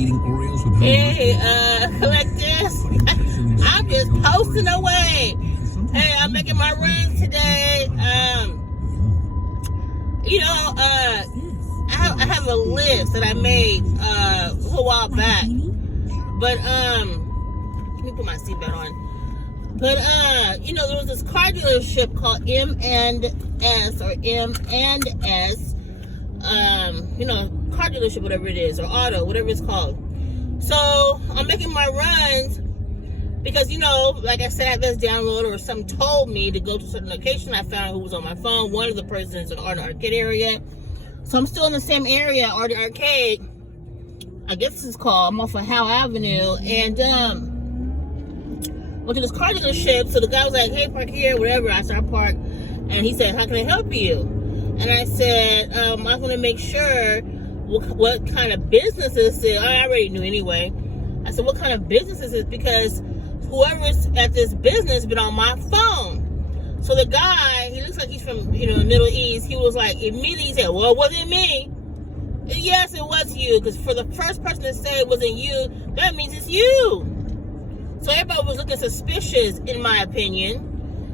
eating Oreos with Hey, like this. I'm just posting away. Hey, I'm making my runs today. I have a list that I made a little while back. But let me put my seatbelt on. But there was this car dealership called M&S or M&S. Car dealership, whatever it is, or auto, whatever it's called. So I'm making my runs because, like I said, I have this download or something told me to go to a certain location. I found out who was on my phone. One of the persons in the Ardent Arcade area. So I'm still in the same area, Ardent Arcade. I guess this is called. I'm off of Howe Avenue. And went to this car dealership. So the guy was like, hey, park here, whatever. I started park. And he said, how can I help you? And I said, I'm going to make sure what kind of business this is. I already knew anyway. I said, what kind of business is this? Because whoever's at this business been on my phone. So the guy, he looks like he's from, the Middle East. He was like, immediately he said, well, it wasn't me. And yes, it was you. Because for the first person to say it wasn't you, that means it's you. So everybody was looking suspicious, in my opinion.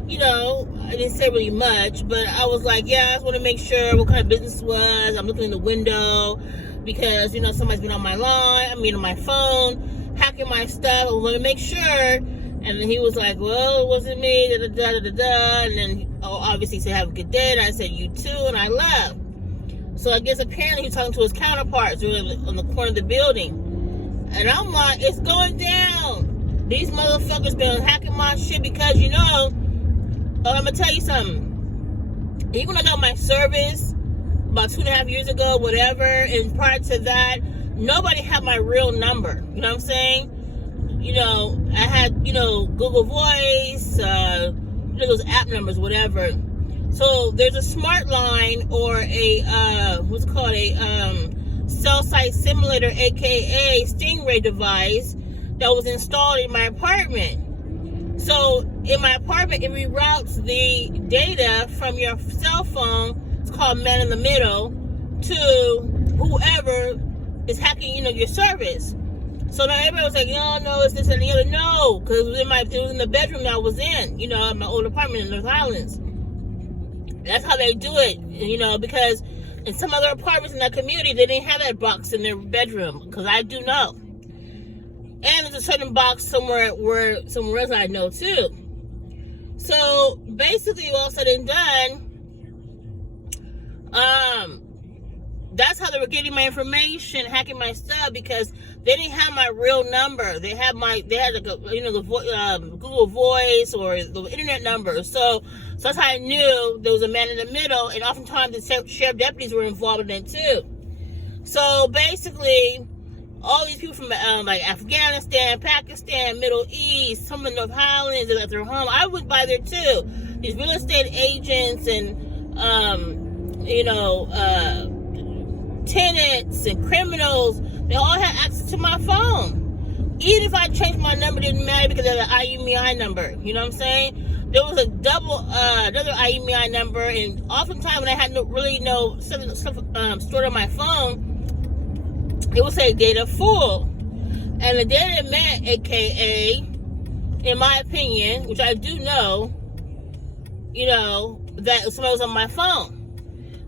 I didn't say really much, but I was like, yeah, I just want to make sure what kind of business it was. I'm looking in the window because, somebody's been on my line, on my phone, hacking my stuff. I want to make sure. And then he was like, well, it wasn't me, da-da-da-da-da. And then, obviously, he said, have a good day. And I said, you too. And I left. So I guess apparently he's talking to his counterparts on the corner of the building. And I'm like, it's going down. These motherfuckers been hacking my shit because, I'm going to tell you something. Even when I got my service about 2.5 years ago, whatever, and prior to that, nobody had my real number. You know what I'm saying? I had, Google Voice, those app numbers, whatever. So there's a smart line or a, cell site simulator, aka Stingray device that was installed in my apartment. So in my apartment, it reroutes the data from your cell phone, it's called Man in the Middle, to whoever is hacking, your service. So now everybody was like, no, it's this and the other. No, because it was in the bedroom that I was in, in my old apartment in North Islands. That's how they do it, because in some other apartments in that community, they didn't have that box in their bedroom, because I do know. And there's a certain box somewhere else I know too. So basically, all said and done, that's how they were getting my information, hacking my stuff, because they didn't have my real number. They had the Google Voice or the internet number. So that's how I knew there was a man in the middle, and oftentimes the sheriff deputies were involved in it too. So basically, all these people from like Afghanistan, Pakistan, Middle East, some of the North Highlands, they're at their home. I went by there too. These real estate agents and tenants and criminals, they all had access to my phone. Even if I changed my number, it didn't matter because of the IMEI number. You know what I'm saying? There was a another IMEI number, and oftentimes when I had no stuff stored on my phone, it would say data full. And the data meant, aka, in my opinion, which I do know, that somebody was on my phone.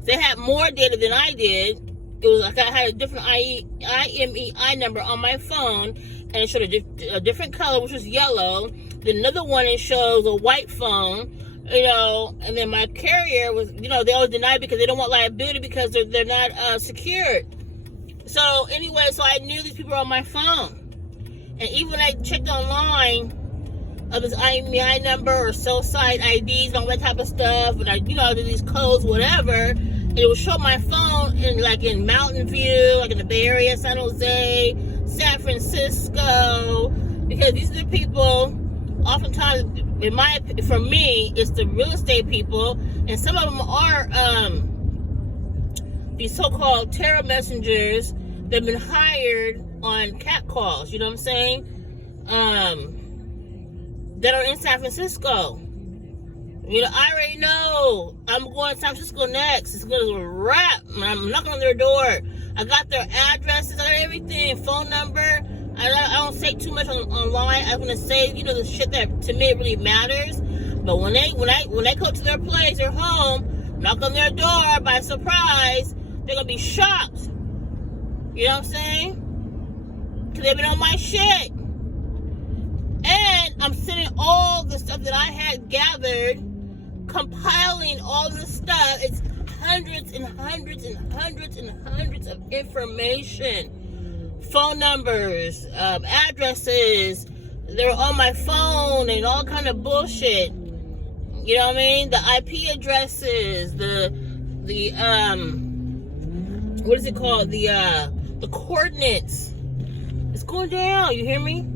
They had more data than I did. It was like I had a different IMEI number on my phone, and it showed a different color, which was yellow. Then another one, it shows a white phone, and then my carrier was, they always deny because they don't want liability because they're not secured. So anyway, so I knew these people were on my phone. And even when I checked online of this IMEI number or cell site IDs and all that type of stuff, and I did these codes, whatever, and it would show my phone in Mountain View, like in the Bay Area, San Jose, San Francisco, because these are the people, oftentimes, for me, it's the real estate people, and some of them are these so-called terror messengers that have been hired on cat calls, you know what I'm saying? That are in San Francisco. I already know I'm going to San Francisco next. It's going to wrap. I'm knocking on their door. I got their addresses. I got everything, phone number. I don't say too much online. I'm gonna say, the shit that to me really matters. But when they go to their place, their home, knock on their door by surprise, they're gonna be shocked. You know what I'm saying? Because they've been on my shit. And I'm sending all the stuff that I had gathered, compiling all the stuff. It's hundreds and hundreds and hundreds and hundreds of information. Phone numbers, addresses. They're on my phone and all kind of bullshit. You know what I mean? The IP addresses, the what is it called? The coordinates. It's going down. You hear me?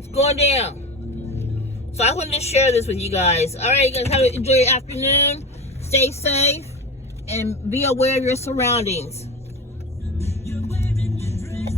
It's going down. So I wanted to share this with you guys. All right, you guys, enjoy your afternoon. Stay safe and be aware of your surroundings.